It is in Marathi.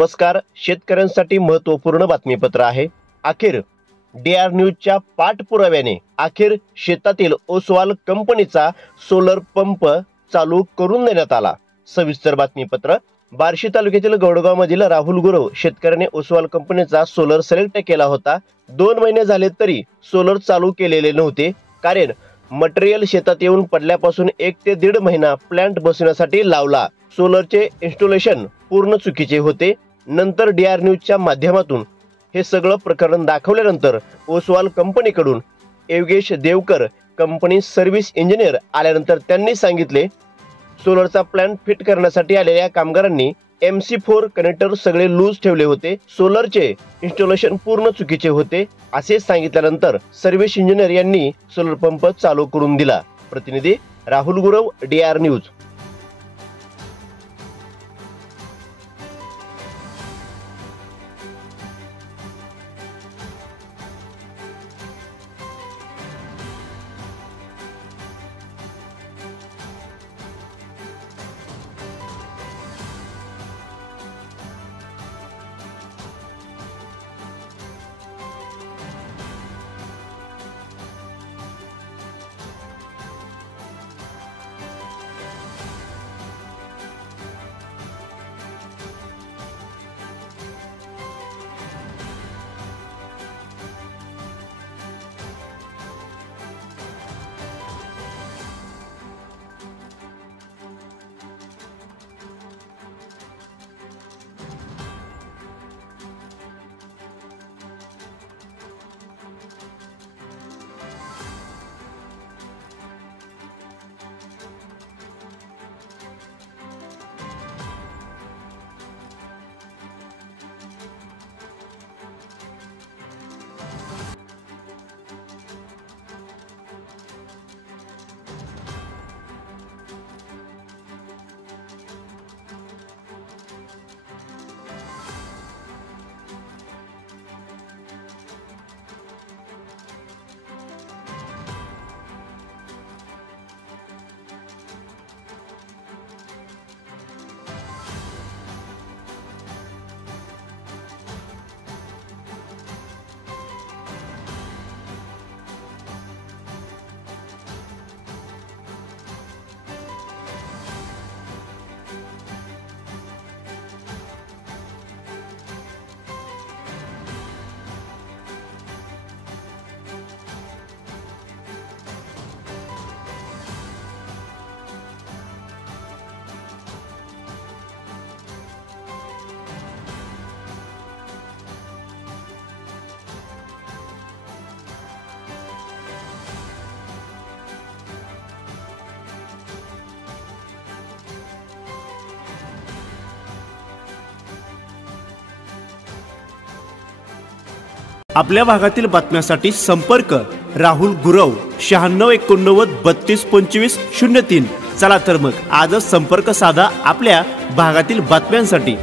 नमस्कार. शेतकऱ्यांसाठी महत्त्वपूर्ण बातमीपत्र आहे. अखेर डीआर न्यूजच्या पाठपुराव्याने अखेर शेतातील ओसवाल कंपनीचा सोलर पंप चालू करून देण्यात आला. सविस्तर बातमीपत्र. बार्शी तालुक्यातील गौडगाव मधील राहुल गुरव शेतकऱ्याने ओसवाल कंपनीचा सोलर सिलेक्ट केला होता. 2 महिने झाले तरी सोलर चालू केलेले नव्हते. कारण मटेरियल शेतात येऊन पडल्यापासून 1 ते 1.5 महिना प्लांट बसवण्यासाठी लावला. सोलरचे इन्स्टॉलेशन पूर्ण चुकीचे होते. नंतर डीआर न्यूजच्या माध्यमातून हे सगळं प्रकरण दाखवल्यानंतर ओसवाल कंपनीकडून Yogesh Devkar company service engineer आल्यानंतर त्यांनी सांगितले, सोलरचा प्लांट फिट करण्यासाठी आलेल्या कामगारांनी MC4 कनेक्टर सगळे लूज ठेवले होते. सोलरचे इन्स्टॉलेशन पूर्ण चुकीचे होते असे सांगितल्यानंतर सर्व्हिस इंजिनियर यांनी सोलर पंप चालू करून दिला. प्रतिनिधी राहुल गुरव, डीआर न्यूज. आपल्या भागातील बातम्यांसाठी संपर्क राहुल गुरव 9689 3225 03. चला तर मग आजच संपर्क साधा आपल्या भागातील बातम्यांसाठी.